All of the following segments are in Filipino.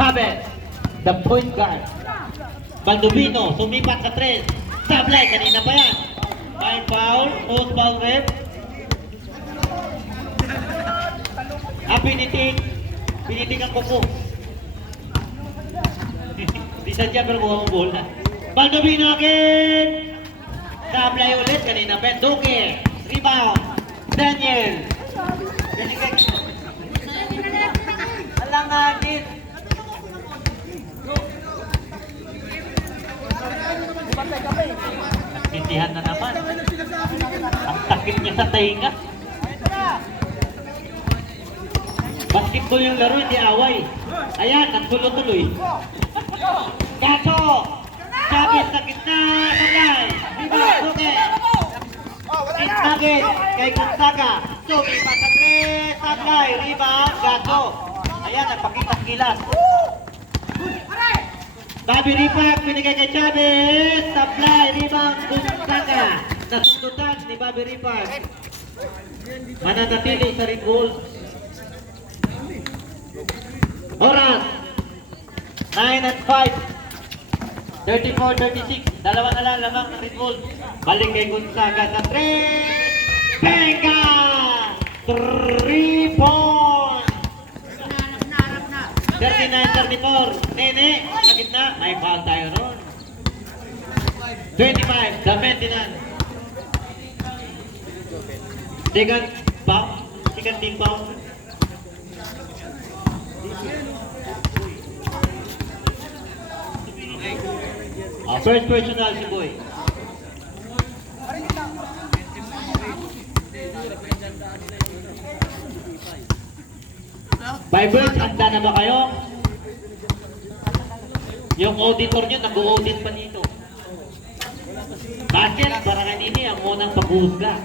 Chavez, the point guard. Baldovino, sumipat sa 3. Sablay, kanina pa yan. May foul, post foul rep. Pinitik ang kuko. Di sadya pero mukhang bola. Baldovino again! Sablay ulit, kanina pa yan. Duque, rebound. Daniel. Alangagin. Pintihan na naman. Ang takip niya sa tainga. Basketball yung laro, hindi away. Ayan, nagtuloy-tuloy. Gato! Chavez sa gitna! Sablay! Rebound! Okay! Nugget kay Gonzaga. Sumipat sa 3. Sablay! Rebound! Gato! Ayan, nagpakitang kilas. Bobby Ripac, pinigay kay Chavez. Sablay! Rebound! Gonzaga! Nasundutan ni Bobby Ripac. Mananatili sa ring goal. Oras 9 and 5. 34-36. Dalawa na lang lamang ng ring goal. Balik kay Gonzaga sa 3. Benga! 3 points! 39-34. Nene, sa gitna. May foul tayo ron. 25, the maintenance. Second foul. Second team foul. First personal si Boy. Vibers, handa na ba kayo? Yung auditor nyo, nag-audit pa dito. Bakit? Para kanini ang unang pag-uhusga.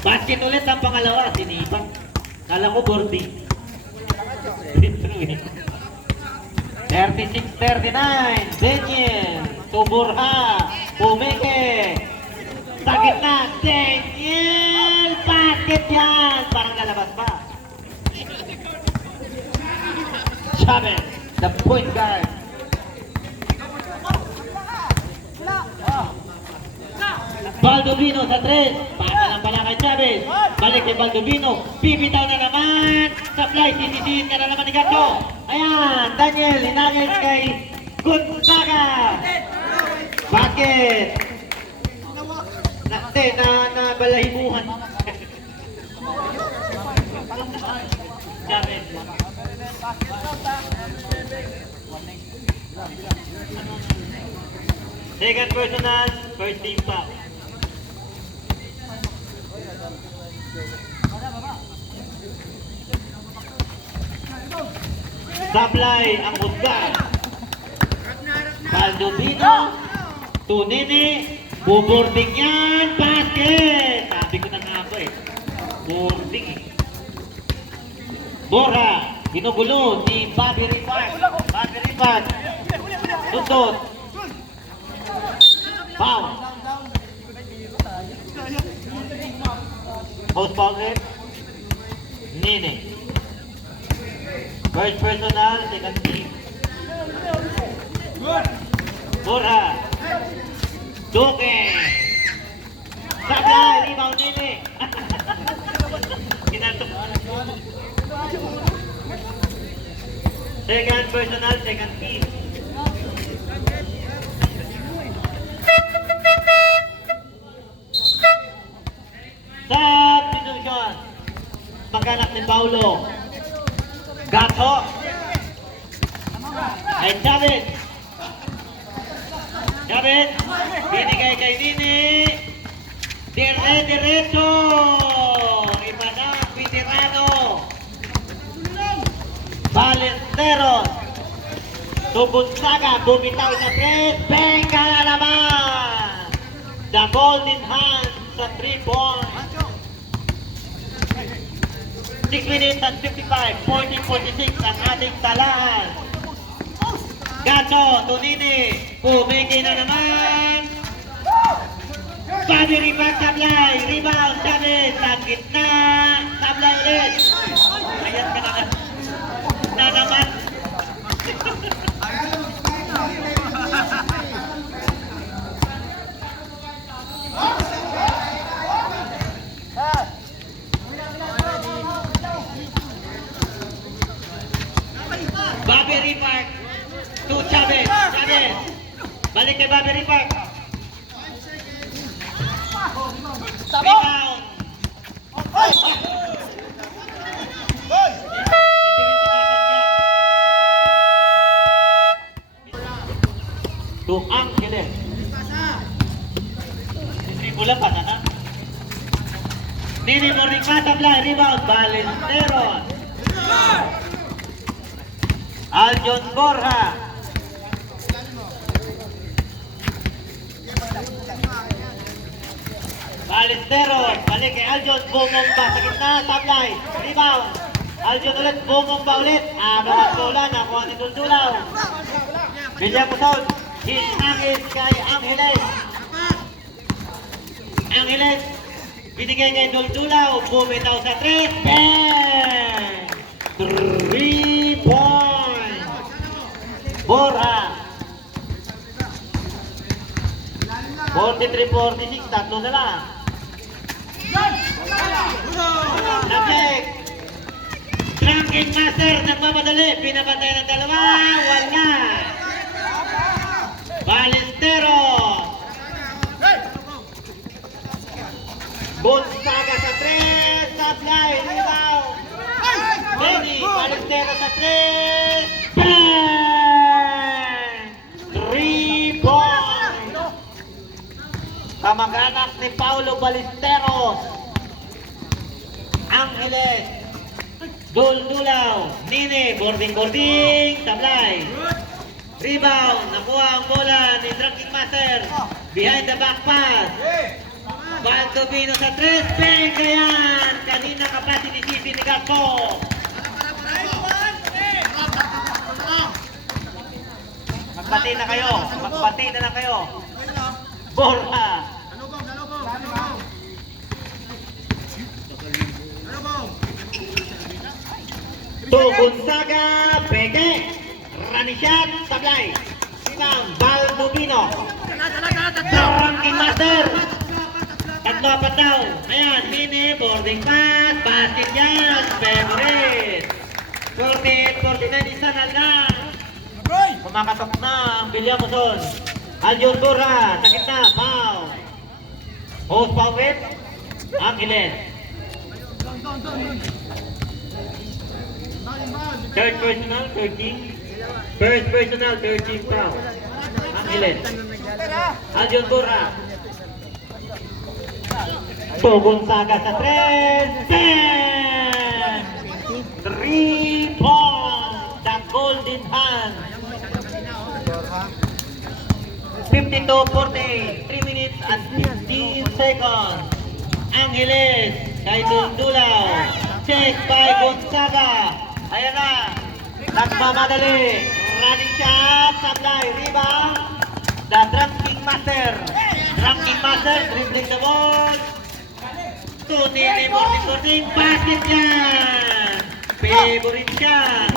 Basket ulit ang pangalawa, sinipang. Kala ko boarding. 36-39, Daniel, Tuburha, Pumeke, sa gitna, Daniel, basket yan, parang nalabas pa. Chavez, the point guard. Baldovino sa 3, pasa lang pala kay Chavez, balik kay Baldovino, bibitaw na naman, Sablay, sisisihin ka na naman ni Gato. Ayan, Daniel, hinagis kay Gonzaga. Bakit? Na balahibuhan. Chavez. Second personal, first team pa. Sablay ang husga. Baldovino, Tunini, bubording yan, basket. Sabi ko na nga ako eh, boarding eh. Borja, ginugulo ni Bobby Ripac. Bobby Ripac, tutod. Foul. Post foul rin. Nene. First personal, second team. Borja. Duque. Sablay, rebound Nene. Kinatok. Second personal, second team. Substitution. Magkanak ni Paulo. Gato. Ay Chavez. Chavez. Binigay kay Nini. Diretso. Iba na, veterano. Balesteros. Gonzaga, bumitaw sa 3. Benga na naman. The golden hand sa 3 points. 6 minutes and 55, 14-46 ang ating talaan. Gato, Tunini, Pumeke na naman. Bobby Ripac, Sablay, rebound, Chavez, sa gitna. Balik kay Bobby Ripper. Tabo! Rebound. To Angeles. Bola pa sana. Nini Morning Matabla, rebound, Balesteros. Aljon Borja. Balesteros, balik kay Aljon, bumomba sa gitna, tablay, rebound. Aljon ulit, bumomba ulit. Bawat bola, nakuha ni Duldulaw. Bilya Pusol, hinagis kay Angeles. Angeles, binigay kay Duldulaw, bumitaw sa 3, bang! 3 points! Borja. 43-46, tatlo na lang. Nag-check. Drunken Master, nagmamadali, pinapantay ng dalawa, wala. Balesteros. Gonzaga sa 3, supply, rebound. Benny, Balesteros sa 3, bang! 3 points. Kamag-anak ni Paulo Balesteros. Angeles, Duldulaw, Nini, boarding, supply. Rebound, nakuha ang bola ni Drunken Master. Behind the back pass. Baldovino sa 3, bang! Kayan! Kanina ka pa sinisisi ni Gaspo. Magbati na kayo. Magbati na lang kayo. Borja. To Gonzaga, peke. Ranishad, sablay. Rebound, Baldovino. Drunken Master. Tatlo-apat daw. Ayan, Mini, boarding pass, basket yan, favorite. 48-49, isa na lang. Kumakatok na ang Villamuson. Aljon Borja, sakit na, foul. Host foul with Angeles. Third personal, 13. First personal, 13 foul. Angeles. Aljon Borja. To Gonzaga sa 3, bang! 3 points, the golden hand. 52-48, 3 minutes and 15 seconds. Angeles, kay Duldulaw, check by Gonzaga. Ayan na, nagmamadali, running shot, supply, rebound, the Drunken Master. Drunken Master, dribbling the ball. To Nini, boarding, basket yan. Favorite siya.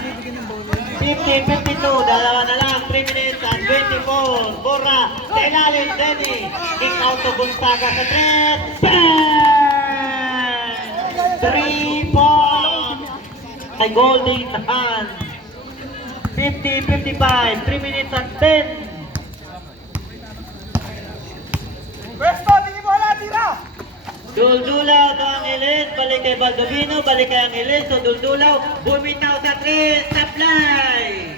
50-52, dalawa na lang, 3 minutes and 24. Borja, sa ilalim, Denny. Kick out to Gonzaga sa 3. Bang! 3 points. Kay Golden Hand. 50-55, 3 minutes and 10. Pwesto, tingin mo wala, tira! Duldulaw to Angeles, balik kay Baldovino, balik kay Angeles, so Duldulaw, bumitaw sa 3, supply!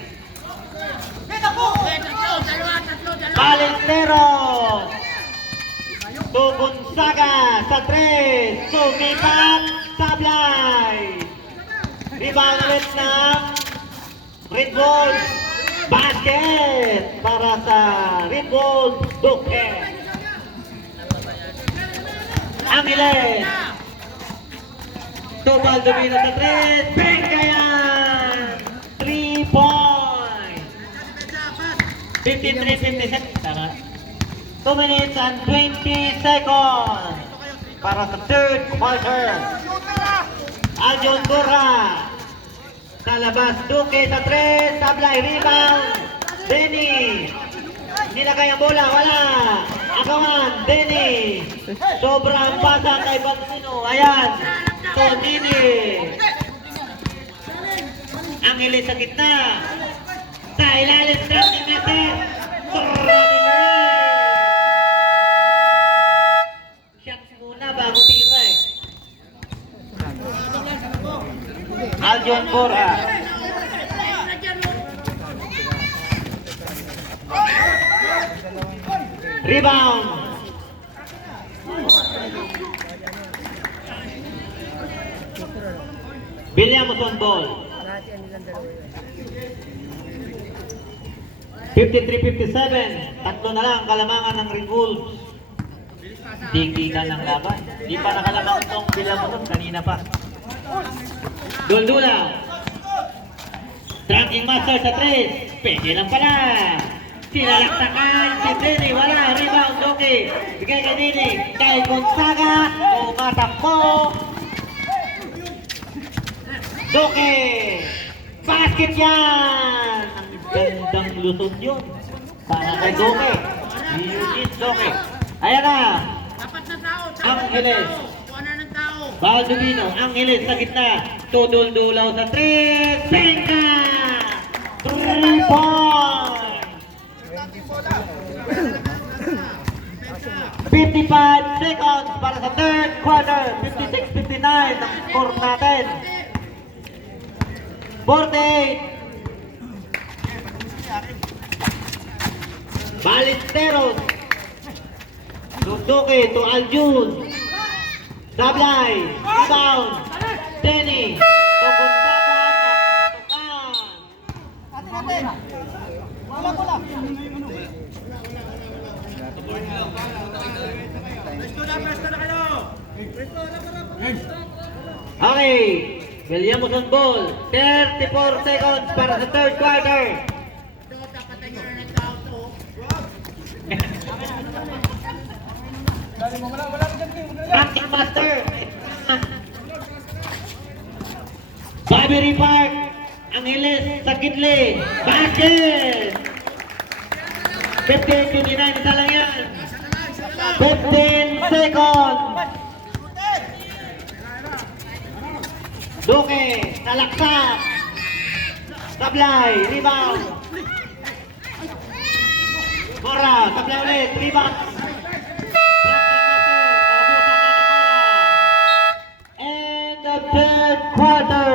Balesteros! To Gonzaga sa 3, sumipat, supply! Rebound ulit ng Red Bulls, basket para sa Red Bulls, Duque! Angeles. To Baldovino sa 3. Bang kayan! 3 points. 53-56. Tama. 2 minutes and 20 seconds. Para sa third quarter. Aljon Borja. Sa labas. Duque sa 3. Sablay. Rebound. Denny. Nilagay ang bola, wala. Agawan, Denny. Sobrang basa kay Baldovino. Ayan. So, Nini. Angeles sa gitna. Sa ilalim, Drunken Master. John Borja. Rebound. Williamson ball. 53-57. Tatlo na lang kalamangan ng Red Wolves. Dikikan ng laban. Di pa nakalamang itong Williamson. Kanina pa. Duldula. Tracking master sa 3. Pwede lang pala. Sinalaktakan si Dini. Wala. Rebound. Okay. Bigay kay Dini. Kay Gonzaga. Tumatakbo. Doke. Basket yan. Ang gandang lusot yun. Para kay Doke. Eugene Doke. Ayan na. Angeles. Baldovino. Angeles sa gitna. Tuduldulaw sa 3. Penka. 3 points. 55 seconds para sa third quarter. 56-59 ang score natin. 48. Ballesteros. Duduki to Aljun. Sablay. Rebound. Denny. To Gonzaga. Tukan. Bola. Okay. Williamson ball. 34 seconds para sa third quarter. Acting master. Barbary Park. Angeles sa Kidley. Basket. 15-29 isa lang yan. 15 seconds. Duque, nalaksak. Sablay, rebound. Mora, sablay ulit, rebound. And the third quarter.